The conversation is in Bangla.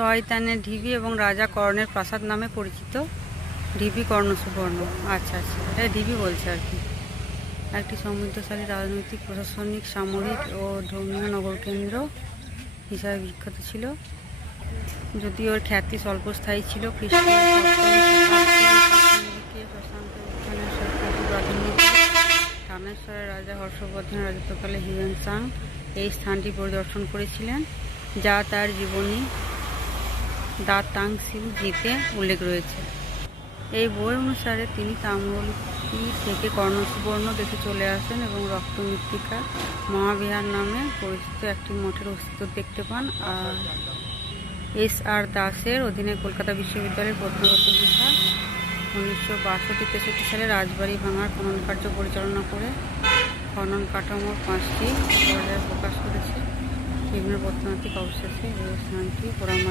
শয়তানের ঢিবি এবং রাজা কর্ণের প্রাসাদ নামে পরিচিত। ঢিবি কর্ণসুবর্ণ, আচ্ছা আচ্ছা, এটা ঢিবি বলছে আর কি। একটি সমৃদ্ধশালী রাজনৈতিক, প্রশাসনিক, সামরিক ও ধর্মীয় নগরকেন্দ্র হিসাবে বিখ্যাত ছিল, যদিও ওর খ্যাতি স্বল্পস্থায়ী ছিল। খ্রিস্টীয় প্রশান্তের উত্থানের সাথে প্রাধান্য থানেশ্বরের রাজা হর্ষবর্ধনের রাজত্বকালে হিউয়েন-সাং এই স্থানটি পরিদর্শন করেছিলেন, যা তার জীবনী দ্য তাং-সিউ-জিতে উল্লেখ রয়েছে। এই বই অনুসারে তিনি তাম্রলিপ্তি থেকে কর্ণসুবর্ণ দেখে চলে আসেন এবং রক্ত মৃত্তিকা মহাবিহার নামে পরিচিত একটি মঠের অস্তিত্ব দেখতে পান। আর এস.আর. দাসের অধীনে কলকাতা বিশ্ববিদ্যালয়ের প্রত্নতত্ত্ব বিভাগ 1962-63 সালে রাজবাড়ি ভাঙার খনন কার্য পরিচালনা করে খনন কাঠামোর 5টি পর্যায়ে প্রকাশ করেছে। বিভিন্ন প্রত্নতাত্ত্বিক অবশেষে এই স্থানটি পোড়ামাটি